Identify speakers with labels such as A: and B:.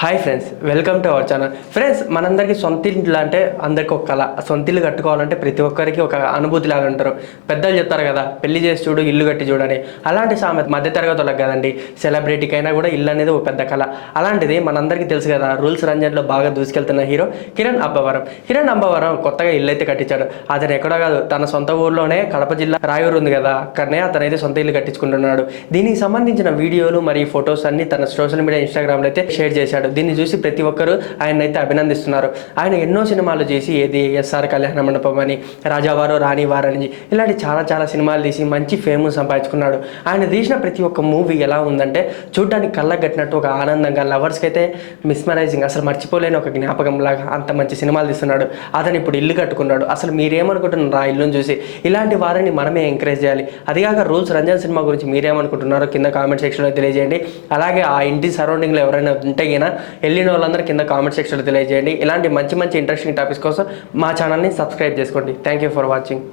A: Hi friends welcome to our channel friends మనందరికీ సొంత ఇల్లు అంటే అందరికీ ఒక కళ సొంత ఇల్లు కట్టుకోవాలంటే ప్రతి ఒక్కరికి ఒక అనుభూతి లాగా ఉంటారు. పెద్దలు చెప్తారు కదా పెళ్ళి చేసి చూడు ఇల్లు కట్టి చూడని అలాంటి సామెత మధ్యతరగతి వాళ్ళకి కదండి. సెలబ్రిటీకి అయినా కూడా ఇల్లు అనేది ఒక పెద్ద కళ అలాంటిది మనందరికీ తెలుసు కదా రూల్స్ రంజన్లో బాగా దూసుకెళ్తున్న హీరో కిరణ్ అబ్బవరం. కిరణ్ అబ్బవరం కొత్తగా ఇల్లు అయితే కట్టించాడు. అతను ఎక్కడో కాదు తన సొంత ఊర్లోనే కడప జిల్లా రాయూరు ఉంది కదా. అక్కడనే అతనైతే సొంత ఇల్లు కట్టించుకుంటున్నాడు. దీనికి సంబంధించిన వీడియోలు మరియు ఫొటోస్ అన్ని తన సోషల్ మీడియా ఇన్స్టాగ్రామ్లో అయితే షేర్ చేశాడు. దీన్ని చూసి ప్రతి ఒక్కరూ ఆయన అయితే అభినందిస్తున్నారు. ఆయన ఎన్నో సినిమాలు చేసి ఏది ఎస్ఆర్ కళ్యాణ మండపం అని రాజావారు రాణివారు అని ఇలాంటి చాలా చాలా సినిమాలు తీసి మంచి ఫేమ్ సంపాదించుకున్నాడు. ఆయన తీసిన ప్రతి ఒక్క మూవీ ఎలా ఉందంటే చూడ్డానికి కళ్ళకు కట్టినట్టు ఒక ఆనందంగా లవర్స్కి అయితే మిస్మరైజింగ్ అసలు మర్చిపోలేని ఒక జ్ఞాపకం లాగా అంత మంచి సినిమాలు తీస్తున్నాడు. అతను ఇప్పుడు ఇల్లు కట్టుకున్నాడు. అసలు మీరేమనుకుంటున్నారు ఆ ఇల్లును చూసి? ఇలాంటి వారిని మనమే ఎంకరేజ్ చేయాలి. అదిగాక రోజు రంజన్ సినిమా గురించి మీరేమనుకుంటున్నారో కింద కామెంట్ సెక్షన్లో తెలియజేయండి. అలాగే ఆ ఇంటి సరౌండింగ్లో ఎవరైనా ఉంటే గినా వెళ్ళిన వాళ్ళందరూ కింద కామెంట్ సెక్షన్లో తెలియజేయండి. ఇలాంటి మంచి మంచి ఇంట్రెస్టింగ్ టాపిక్స్ కోసం మా ఛానల్ని సబ్స్క్రైబ్ చేసుకోండి. Thank you for watching